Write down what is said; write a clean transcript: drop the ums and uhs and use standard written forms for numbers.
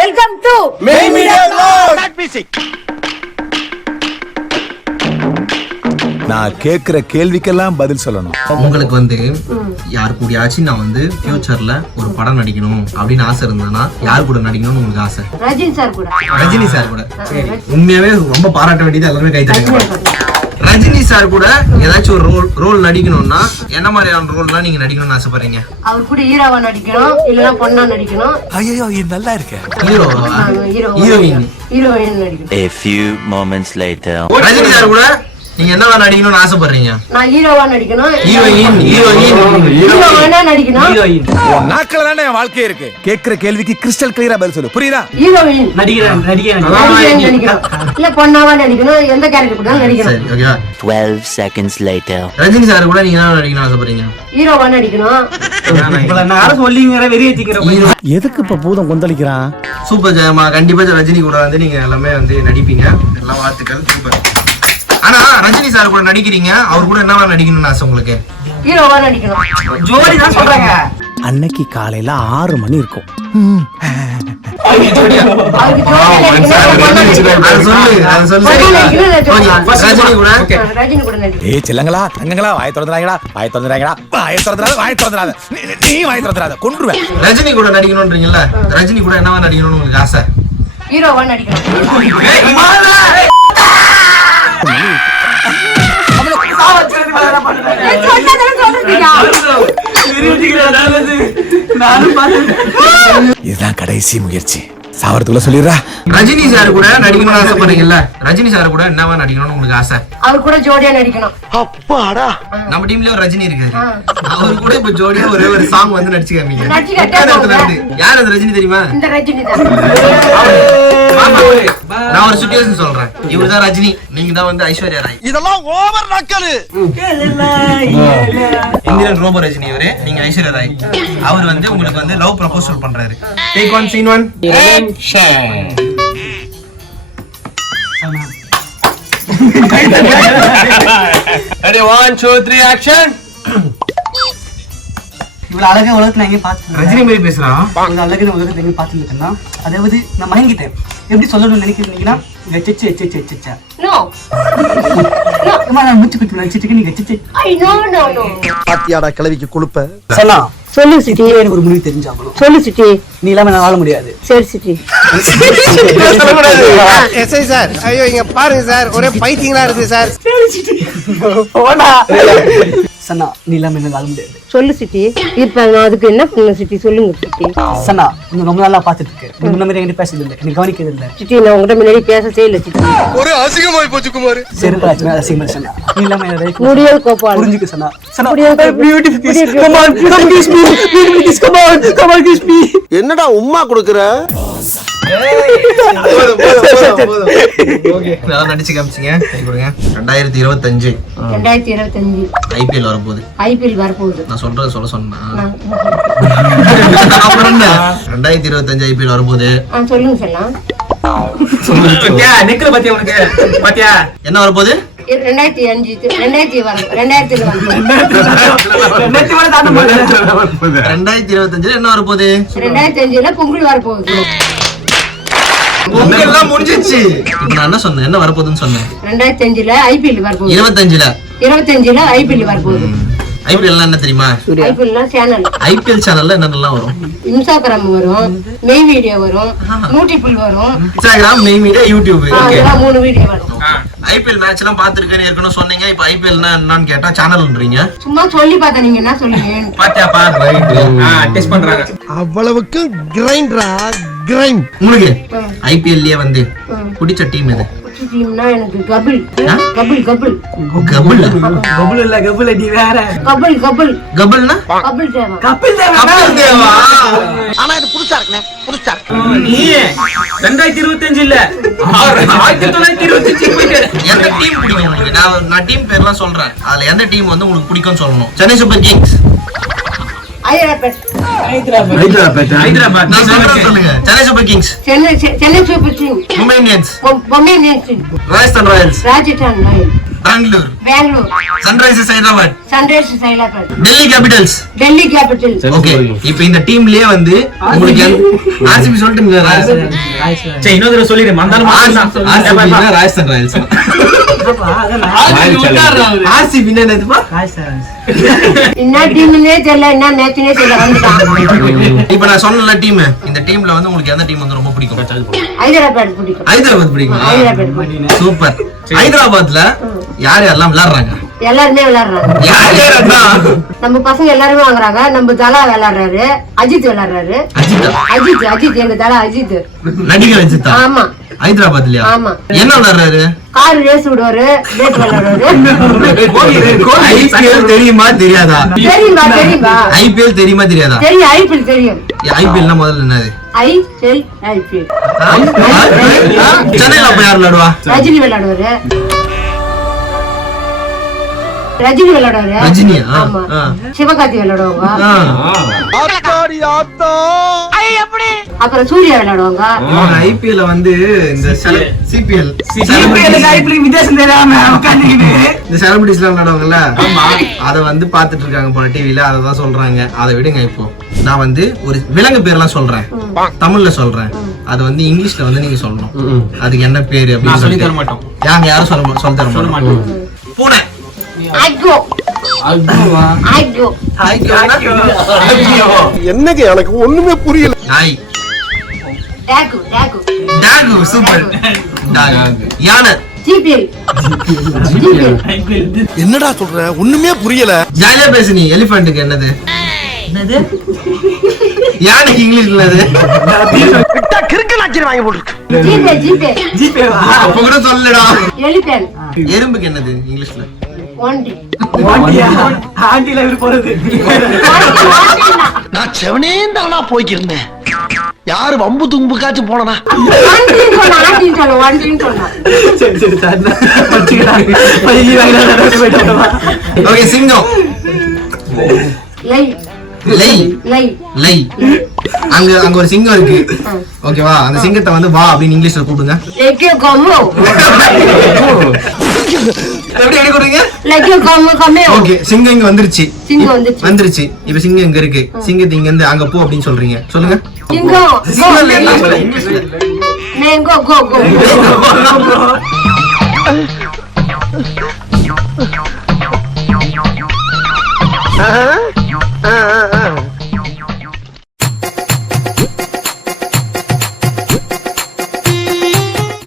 Welcome to main media நான் கேக்குற கேள்விக்கெல்லாம் பதில் சொல்லணும். உங்களுக்கு வந்து யார் கூடயாச்சும் நான் வந்து ஃபியூச்சர்ல ஒரு படம் நடிக்கணும் அப்படின்னு ஆசை இருந்தானா யார் கூட நடிக்கணும்னு உங்களுக்கு ஆசை? ரஜினி சார் கூட. ரஜினி சார் கூட. உண்மையாவே ரொம்ப பாராட்ட வேண்டியது எல்லாருமே கை தட்டுங்க. ரஜினி சார் கூட ஏதாச்சும் ஒரு ரோல் நடிக்கணும்னா என்ன மாதிரியான ரோல்லாம் நீங்க நடிக்கணும்னு ஆசைப்படுறீங்க? அவர் கூட ஹீரோவா நடிக்கணும் இல்லனா பொண்ணா நடிக்கணும். ஐயோ இது நல்லா இருக்கு. ஹீரோயின் நடிக்கணும். A few moments later. Rajini sir கூட நீங்க என்னவா நடிக்கணும்னு ஆசைப்படுறீங்க? நான் ஹீரோவா நடிக்கணும். ஹீரோயினா நடிக்கணும். நாட்கள தானே என் வாழ்க்கை இருக்கு. கேக்குற கேள்விக்கு கிறிஸ்டல் கிளியரா பதில் சொல்லு. புரியுதா? ஹீரோயின் நடிக்கணும். இல்ல பொண்ணாவா நடிக்கணும். எந்த கேரக்டர் போட்டாலும் நடிக்கணும். சரி okay. 12 seconds later. Rajini sir கூட நீங்க என்ன நடிக்கணும்னு ஆசைப்படுறீங்க? ஹீரோவா நடிக்கணும். எதுக்கு இப்ப பூதம் கொந்தளிக்கிறான்? சூப்பர் ஜெயமா, கண்டிப்பா ரஜினி கூட வந்து நீங்க எல்லாமே வந்து நடிப்பீங்க. எல்லா வாழ்த்துக்கள். சூப்பர். ஆனா ரஜினி சார் கூட நடிக்கிறீங்க, அவர் கூட என்னவா நடிக்கணும்னு ஆசை உங்களுக்கு? ஹீரோவா நடிக்கணும். ஜோடி தான் சொல்றாங்க. அன்னைக்கு காலையில 6 மணி இருக்கும். ஏ செல்லங்களா தங்கங்களா வாய் திறந்துறாங்கடா, வாய் திறந்துறாங்கடா, வாய் திறந்துறாத, வாய் திறந்துறாத, நீ வாய் திறந்துறாத, கொன்றுவேன். ரஜினி கூட நடிக்கணும்ன்றீங்கல்ல, ரஜினி கூட என்னவா நடிக்கணும்னு உங்களுக்கு ஆசை? ஹீரோவா நடிக்கணும். இதுதான் கடைசி முயற்சி. சாவரத்துக்குள்ள சொல்லிடுறா. ரஜினி சார் கூட நடிக்கணும்னு ஆசைப்படுறீங்கல்ல, ரஜினி சார் கூட என்னவா நடிக்கணும்னு உங்களுக்கு ஆசை? அவர் கூட ஜோடியா நடிக்கணும். அப்பாடா, நம்ம டீம்ல ஒரு ரஜினி இருக்காரு. அவர் கூட இப்ப ஜோடியா ஒரே ஒரு சாங் வந்து நடிச்சு காமிங்க. யார் அந்த ரஜினி தெரியுமா? இந்த ரஜினி தான். நான் ஒரு சிச்சுவேஷன் சொல்றேன். இவர்தான் ரஜினி, நீங்க தான் வந்து ஐஸ்வர்யா ராய். இதெல்லாம் ஓவர் நக்கலு. இந்திரன் ரோபோ ரஜினி இவரு, நீங்க ஐஸ்வர்யா ராய். அவர் வந்து உங்களுக்கு வந்து லவ் ப்ரொபோசல் பண்றாரு. Take one scene one. Ready 1 2 3 action. இவ்வளவு அழகா உலகத்துல எங்கேயும் பார்த்து ரஜினி மாதிரி பேசுறான். இவ்வளவு அழகா உலகத்துல எங்கேயும் பார்த்துருக்கேன்னா, அதாவது நான் மயங்கிட்டேன். எப்படி சொல்லணும்னு நினைக்கிறீங்கன்னா நோ நான் மூச்சு பிடிச்சு நினைச்சிட்டு இருக்கேன். நீங்க எச்சு ஐ நோ பாத்தியாடா கிளவிக்கு குளுப்ப. சொன்னா சொல்லு சிட்டி. எனக்கு ஒரு முடிவு தெரிஞ்சாகணும். சொல்லு சிட்டி. நீ இல்லாம நான் வாழ முடியாது. சரி சிட்டி. எஸ்ஐ சார், ஐயோ இங்க பாருங்க சார், ஒரே பைத்தியங்களா இருக்கு சார். சன்னா நீ இல்லாம என்ன வாழ முடியாது. சொல்லு சிட்டி. இப்ப நான் அதுக்கு என்ன பண்ண சிட்டி? சொல்லுங்க சிட்டி. சன்னா நீ ரொம்ப நாளா பாத்துட்டு இருக்கேன். நீ முன்ன மாதிரி என்கிட்ட பேசுறது இல்லை, எனக்கு கவனிக்கிறது இல்லை. சிட்டி நான் உங்ககிட்ட முன்னாடி பேசவே இல்லை சிட்டி. ஒரு அசிங்கமாய் போச்சு குமார். செருப்பாச்சுமே அசிங்கம் சன்னா. நீ இல்லாம என்ன லைஃப் முடியல் கோபால் புரிஞ்சுக்க chana. Chana beautiful. come on kiss me, come on kiss me. என்னடா உம்மா குடுக்குற? ஓகே, நல்லா நடிச்சு காமிச்சீங்க. கொடுங்க. 2025 ஐபிஎல் வரப்போகுது. ஐபிஎல் வரப்போகுது. நான் சொல்றது சொல்ல சொன்னா அப்புறம் என்ன? 2025 ஐபிஎல் வரப்போகுது. சொல்லுங்க சொல்லலாம். நெக்ல பாத்தியா உனக்கு? பாத்தியா என்ன வரப்போகுது? 2025 என்ன வரப்போகுது? 2025 பொங்கல் வரப்போகுது. பொங்கல் எல்லாம் முடிஞ்சிச்சு. இப்ப நான் என்ன சொன்னேன்? என்ன வரப்போகுதுன்னு சொன்னேன். 2025 ஐபிஎல் வரப்போகுது. 25 ஐபிஎல் வரப்போகுது. ஐபிஎல் என்ன தெரியுமா? ஐபிஎல் சேனல்ல என்னென்னலாம் வரும்? இன்ஸ்டாகிராம் வரும், மெய் வீடியோ வரும், நூட்டிபிள் வரும். இன்ஸ்டாகிராம், மெய் மீடியா, யூடியூப். ஓகே, 3 வீடியோ வரும். ஐபிஎல் மேட்ச் எல்லாம் பாத்துருக்கேன்னு ஏற்கனவே சொன்னீங்க. இப்ப ஐபிஎல்னா என்னன்னு கேட்டா சேனல்ன்றீங்க. சும்மா சொல்லி பார்த்தா நீங்க என்ன சொல்லுங்க? பாத்தியா பாரு, ரைட். டெஸ்ட் பண்றாங்க. அவ்வளவுக்கு கிரைண்டரா கிரைண்ட். உங்களுக்கு ஐபிஎல்லே வந்து பிடிச்ச டீம் எது? டீம்னா எனக்கு கபில். கபில் கபில் கபுல் இல்ல கபுல் நீ வேற. கபில் கபில்னா கபில் தேவா. கபில் தேவா. ஆனா இது புதுசா இருக்குனே, புதுசா இருக்கு. நீ 2025 இல்ல 1925 போயிடு. எந்த டீம் பிடிக்கும் உங்களுக்கு? நான் டீம் பேர்லாம் சொல்றேன். அதுல எந்த டீம் வந்து உங்களுக்கு பிடிக்கும்னு சொல்லணும். Chennai Super Kings, Hyderabad. நான் சொல்றேன் சொல்லுங்க. Chennai Super Kings, Chennai Super Kings, Mumbai Indians, Mumbai Indians, Rajasthan Royals, Rajasthan Royals. Bangalore, Bangalore, Sunrisers Hyderabad, Sunrisers Hyderabad, Delhi Capitals. Delhi Capital. Okay, இப்போ இந்த டீம்லயே வந்து உங்களுக்கு ஆர்சிபி சொல்லிட்டு சரி இன்னொரு தடவை சொல்லிடு மந்தாரம் ராஜஸ்தான் ராயல்ஸ். ஆர்சிபி என்னதுப்பா? என்ன டீம்னே தெரியல, என்ன மேட்ச்னே தெரியல வந்துட்டான். இப்போ நான் சொன்ன டீம், இந்த டீம்ல வந்து உங்களுக்கு எந்த டீம் வந்து ரொம்ப பிடிக்கும்? ஹைதராபாத் பிடிக்கும். ஹைதராபாத் பிடிக்கும். ஹைதராபாத் பிடிக்கும். சூப்பர். ஹைதராபாத்ல யார் யாரெல்லாம் விளையாடுறாங்க? எல்லாருமே விளையாடுறாங்க. யார் யாரா? நம்ம பசங்க எல்லாருமே வாங்குறாங்க. நம்ம தலா விளையாடுறாரு, அஜித் விளையாடுறாரு. அஜித் எங்க தலா அஜித். நடிகர் அஜித்தா? ஆமா. ஹைதராபாத்லயா? ஆமா. என்ன விளையாடுறாரு? கார் ரேஸ் விடுவாரு, ரேஸ் விளையாடுறாரு. ஐபிஎல் தெரியுமா தெரியாதா? தெரியுமா தெரியுமா? ஐபிஎல் தெரியுமா தெரியாதா? தெரியும், ஐபிஎல் தெரியும். ஐபிஎல்னா முதல்ல என்னது? ஐபிஎல். சென்னையில அப்ப யார் விளையாடுவா? ரஜினி விளையாடுவாரு. ரஜினியா? ஆமா. சிவகார்த்தி விளையாடுவாங்க. அப்புறம் சூர்யா விளையாடுவாங்க. ஐபிஎல் வந்து இந்த சிபிஎல் வித்தியாசம் தெரியாம உட்காந்துக்கிட்டு இந்த செலிபிரிட்டிஸ் எல்லாம் விளையாடுவாங்கல்ல, அத வந்து பாத்துட்டு இருக்காங்க போல டிவில. அததான் சொல்றாங்க. அதை விடுங்க. இப்போ நான் வந்து ஒரு விலங்கு பேர்லாம் சொல்றேன், தமிழ்ல சொல்றேன். அது வந்து இங்கிலீஷ்ல வந்து நீங்க சொல்லணும். அதுக்கு என்ன பேரு அப்படின்னு சொல்லி தர மாட்டோம். யாரும் சொல்ல தர மாட்டோம். பூனை. ஐயோ ஐயோ என்னங்க எனக்கு ஒண்ணுமே புரியல. நாய். Dog dog dog. Super. Dog. யானை. ஜிபிஎல். என்னடா சொல்ற ஒண்ணுமே புரியல. ஜாலியா பேசு நீ. எலிஃபண்ட்டுக்கு என்னது? யானைக்கு இங்கிலீஷ்ல அது கிறுக்கலாச்சி வாங்கி போட்டுருக்கு. ஜிபே ஜிபே ஜிபே அப்ப கூட சொல்லடா. எலிபன். எறும்புக்கு என்னது இங்கிலீஷ்ல? ஒண்டி. ஆண்டில போறது. நான் செவனே தானா போய்க்கிருந்தேன். யாரு வம்பு தும்புக்காச்சும் போனனா? ஒண்டின்னு சொன்னா. சரி சரி சார் ஓகே, சிங்கம். லை லை. லை லை. அங்க ஒரு சிங்கம் இருக்கு. ஓகேவா? அந்த சிங்கத்தை வந்து வா அப்படின்னு இங்கிலீஷ்ல கூப்பிடுங்க. லெக்கே கம்மோ. எப்படி எப்படி கூப்பிடுங்க? லெக்கே கம்மோ கம்மோ. ஓகே, சிங்கம் இங்க வந்துருச்சு. சிங்கம் வந்துச்சு. வந்துருச்சு. இப்ப சிங்கம் இங்க இருக்கு. சிங்கத்தை இங்க இருந்து அங்க போ அப்படின்னு சொல்றீங்க. சொல்லுங்க. சிங்கம். சிங்கம் இங்கிலீஷ்ல. மேங்கோ கோ கோ.